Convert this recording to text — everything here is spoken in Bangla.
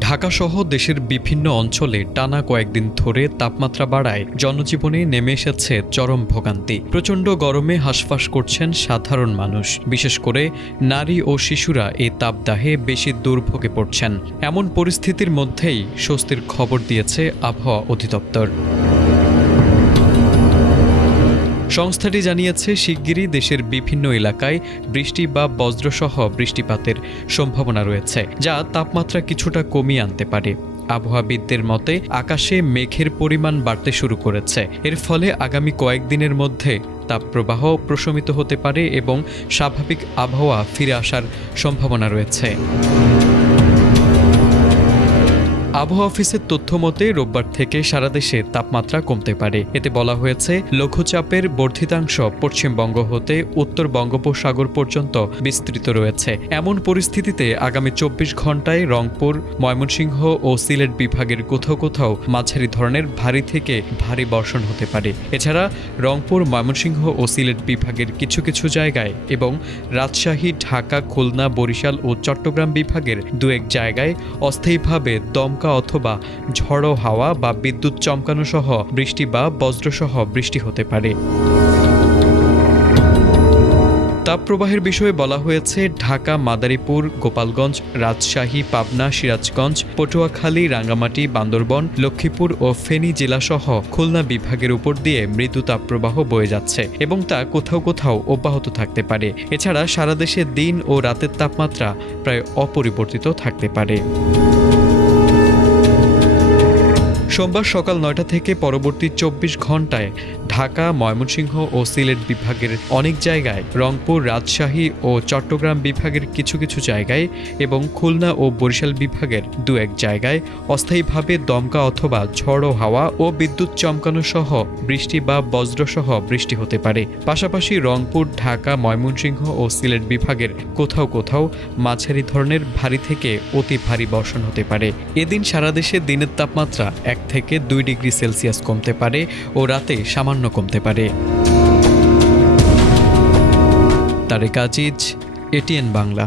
ঢাকাসহ দেশের বিভিন্ন অঞ্চলে টানা কয়েকদিন ধরে তাপমাত্রা বাড়ায় জনজীবনে নেমে এসেছে চরম ভোগান্তি। প্রচণ্ড গরমে হাঁসফাঁস করছেন সাধারণ মানুষ, বিশেষ করে নারী ও শিশুরা এই তাপদাহে বেশি দুর্ভোগে পড়ছেন। এমন পরিস্থিতির মধ্যেই স্বস্তির খবর দিয়েছে আবহাওয়া অধিদপ্তর। সংস্থাটি জানিয়েছে, শিগগিরই দেশের বিভিন্ন এলাকায় বৃষ্টি বা বজ্রসহ বৃষ্টিপাতের সম্ভাবনা রয়েছে, যা তাপমাত্রা কিছুটা কমিয়ে আনতে পারে। আবহাওয়াবিদদের মতে আকাশে মেঘের পরিমাণ বাড়তে শুরু করেছে। এর ফলে আগামী কয়েকদিনের মধ্যে তাপপ্রবাহ প্রশমিত হতে পারে এবং স্বাভাবিক আবহাওয়া ফিরে আসার সম্ভাবনা রয়েছে। আবহাওয়া অফিসের তথ্য মতে রোববার থেকে সারা দেশে তাপমাত্রা কমতে পারে। এতে বলা হয়েছে, লঘুচাপের বর্ধিতাংশ পশ্চিমবঙ্গ হতে উত্তর বঙ্গোপসাগর পর্যন্ত বিস্তৃত রয়েছে। এমন পরিস্থিতিতে আগামী ২৪ ঘণ্টায় রংপুর, ময়মনসিংহ ও সিলেট বিভাগের কোথাও কোথাও মাঝারি ধরনের ভারী থেকে ভারী বর্ষণ হতে পারে। এছাড়া রংপুর, ময়মনসিংহ ও সিলেট বিভাগের কিছু কিছু জায়গায় এবং রাজশাহী, ঢাকা, খুলনা, বরিশাল ও চট্টগ্রাম বিভাগের দু এক জায়গায় অস্থায়ীভাবে দমকা অথবা ঝড়ো হাওয়া বা বিদ্যুৎ চমকানো সহ বৃষ্টি বা বজ্রসহ বৃষ্টি হতে পারে। তাপপ্রবাহের বিষয়ে বলা হয়েছে, ঢাকা, মাদারীপুর, গোপালগঞ্জ, রাজশাহী, পাবনা, সিরাজগঞ্জ, পটুয়াখালী, রাঙ্গামাটি, বান্দরবন, লক্ষ্মীপুর ও ফেনী জেলাসহ খুলনা বিভাগের উপর দিয়ে মৃদু তাপপ্রবাহ বয়ে যাচ্ছে এবং তা কোথাও কোথাও অব্যাহত থাকতে পারে। এছাড়া সারা দেশে দিন ও রাতের তাপমাত্রা প্রায় অপরিবর্তিত থাকতে পারে। সোমবার সকাল ৯টা থেকে পরবর্তী ২৪ ঘণ্টায় ঢাকা, ময়মনসিংহ ও সিলেট বিভাগের অনেক জায়গায়, রংপুর, রাজশাহী ও চট্টগ্রাম বিভাগের কিছু কিছু জায়গায় এবং খুলনা ও বরিশাল বিভাগের দু এক জায়গায় অস্থায়ীভাবে দমকা অথবা ঝড়ো হাওয়া ও বিদ্যুৎ চমকানো সহ বৃষ্টি বা বজ্রসহ বৃষ্টি হতে পারে। পাশাপাশি রংপুর, ঢাকা, ময়মনসিংহ ও সিলেট বিভাগের কোথাও কোথাও মাঝারি ধরনের ভারী থেকে অতি ভারী বর্ষণ হতে পারে। এদিন সারা দেশে দিনের তাপমাত্রা ১ থেকে ২ ডিগ্রি সেলসিয়াস কমতে পারে ও রাতে সামান্য কমতে পারে। তারেক আজিজ, এটিএন বাংলা।